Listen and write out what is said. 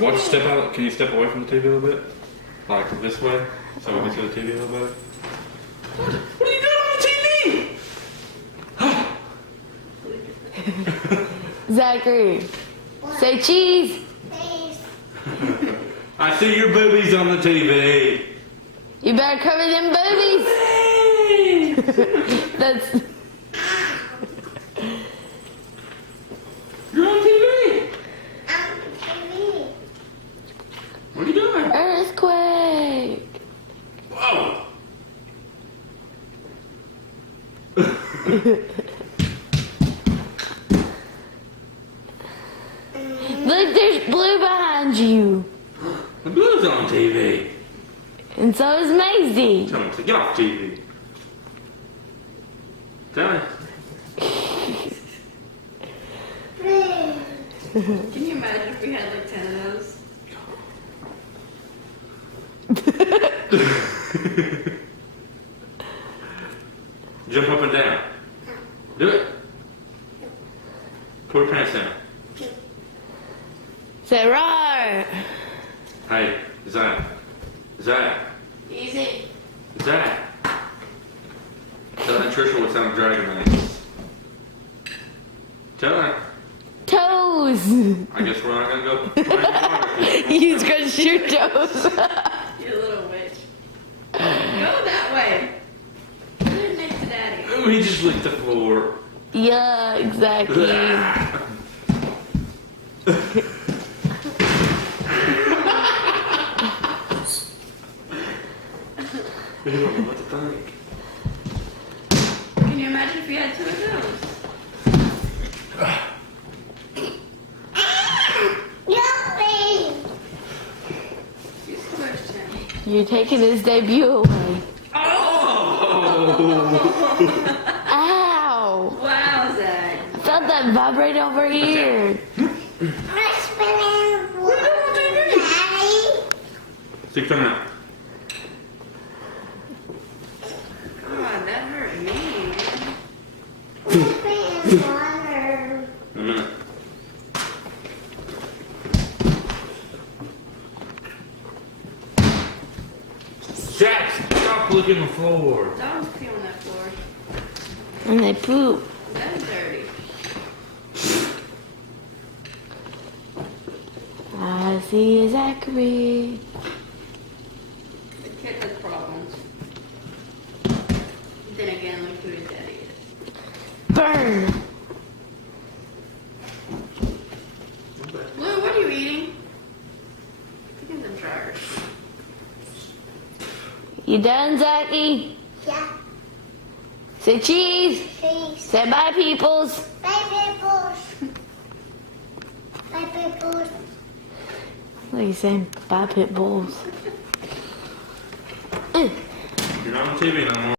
Watch, step out. Can you step away from the TV a little bit? Like this way, so we can see the TV a little bit. What are you doing on the TV? Zachary, say cheese. I see your boobies on the TV. You better cover them boobies. That's. You're on TV. What are you doing? Earthquake. Whoa. Look, there's Blue behind you. The Blue's on TV. And so is Maisie. Tell him to get off TV. Tell him. Can you imagine if we had like 10 of those? Jump up and down. Do it. Put your pants down. Say roar. Hey, Zach. Zach. Easy. Zach. Tell that Trisha what sound dragon is. Tell her. Toes. I guess we're not gonna go. You scratched your toes. You little witch. Go that way. They're next to Daddy. Ooh, he just licked the floor. Yeah, exactly. You don't know what to think. Can you imagine if we had 2 of those? You squished him. You're taking his debut away. Oh! Ow! Wow, Zach. Felt that vibrate over here. Stick them out. Come on, that hurt me. In a minute. Zach, stop licking the floor. Dogs pee on that floor. And they poop. That is dirty. I see Zachary. The kid has problems. Then again, look who his daddy is. Burn. Blue, what are you eating? Look in the drawers. You done, Zachy? Yeah, Say cheese. please. Say bye, peoples. Bye, peoples. Bye, peoples. What are you saying? Bye, pit bulls. You're not on TV no more.